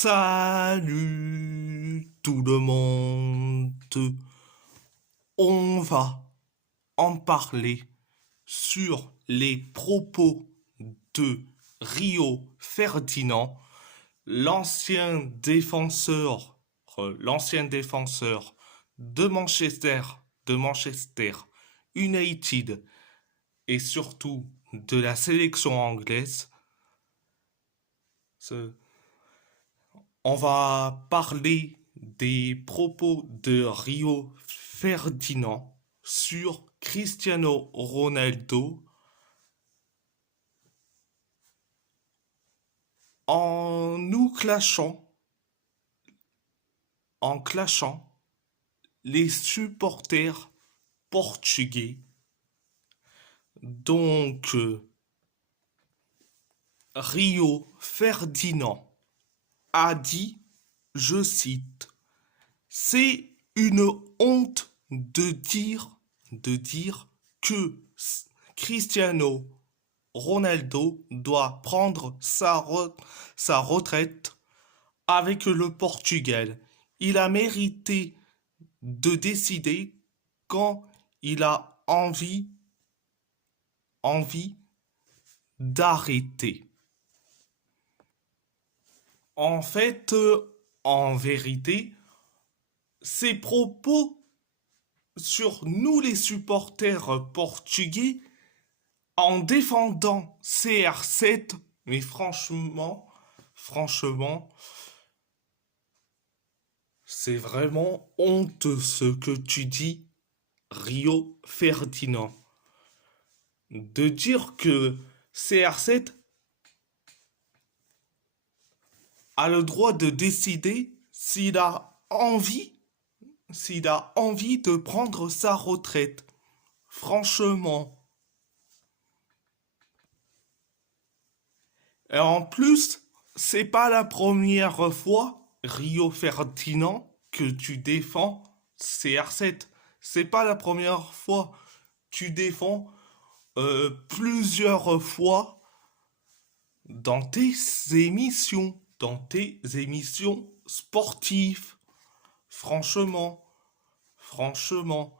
Salut tout le monde. On va en parler sur les propos de Rio Ferdinand, l'ancien défenseur, l'ancien défenseur de Manchester United et surtout de la sélection anglaise. On va parler des propos de Rio Ferdinand sur Cristiano Ronaldo en nous clashant les supporters portugais. Donc, Rio Ferdinand a dit, je cite, c'est une honte de dire que Cristiano Ronaldo doit prendre sa retraite avec le Portugal. Il a mérité de décider quand il a envie d'arrêter. En fait, en vérité, ces propos sur nous les supporters portugais en défendant CR7, mais franchement, c'est vraiment honteux ce que tu dis, Rio Ferdinand. De dire que CR7 a le droit de décider s'il a envie de prendre sa retraite. Franchement. Et en plus, c'est pas la première fois, Rio Ferdinand, que tu défends CR7. C'est pas la première fois. Tu défends plusieurs fois dans tes émissions sportives. Franchement, franchement,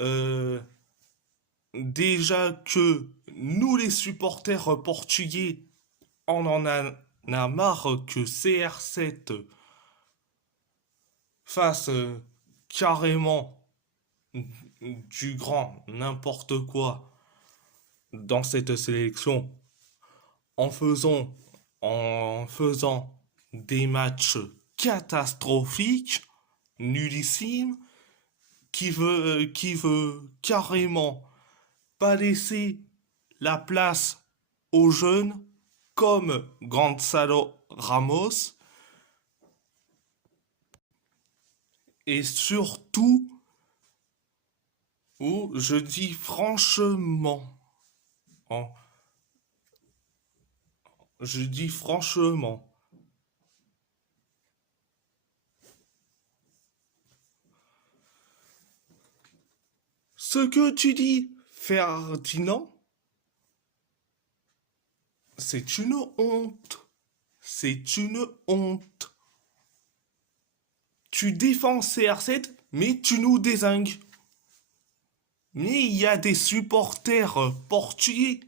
euh, déjà que nous les supporters portugais, on en a marre que CR7 fasse carrément du grand n'importe quoi dans cette sélection en faisant, en faisant des matchs catastrophiques, nullissimes, qui veut carrément pas laisser la place aux jeunes comme Gonzalo Ramos et surtout où je dis franchement, hein, je dis franchement, ce que tu dis, Ferdinand, c'est une honte. C'est une honte. Tu défends CR7, mais tu nous désingues. Mais il y a des supporters portugais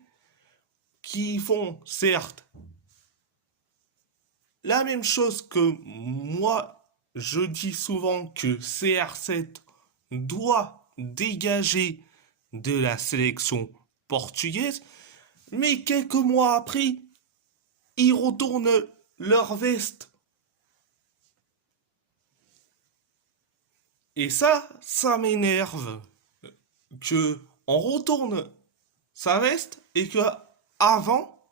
qui font, certes, la même chose que moi. Je dis souvent que CR7 doit dégager de la sélection portugaise, mais quelques mois après, ils retournent leur veste. Et ça m'énerve que on retourne sa veste et que avant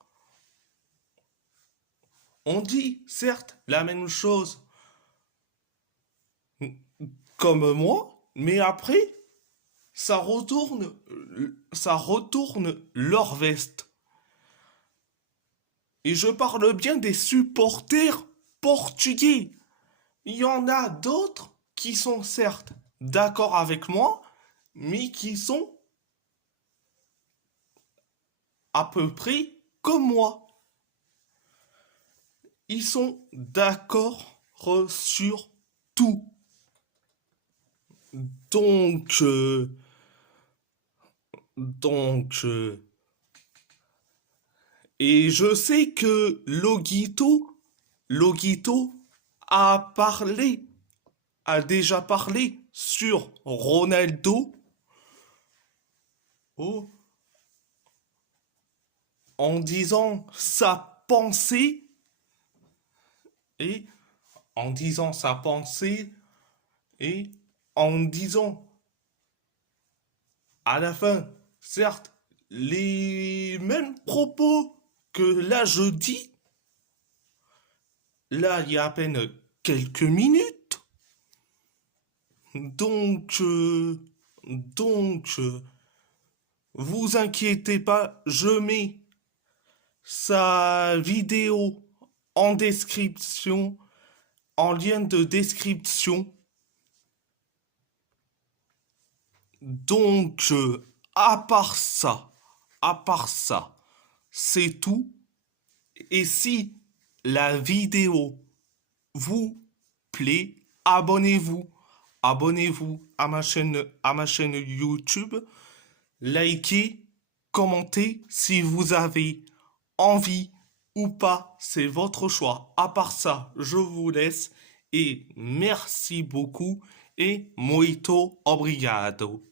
on dit certes la même chose comme moi, mais après ça retourne leur veste. Et je parle bien des supporters portugais. Il y en a d'autres qui sont certes d'accord avec moi, mais qui sont à peu près comme moi. ils sont d'accord sur tout. Donc, donc, et je sais que Logito a déjà parlé sur Ronaldo, oh, en disant sa pensée et en disant sa pensée et en disant à la fin, certes, les mêmes propos que là je dis, là il y a à peine quelques minutes. Donc, donc, vous inquiétez pas, je mets sa vidéo en description, en lien de description. Donc, à part ça, c'est tout. Et si la vidéo vous plaît, abonnez-vous. Abonnez-vous à ma chaîne YouTube. Likez, commentez si vous avez envie ou pas. C'est votre choix. À part ça, je vous laisse et merci beaucoup et muito obrigado.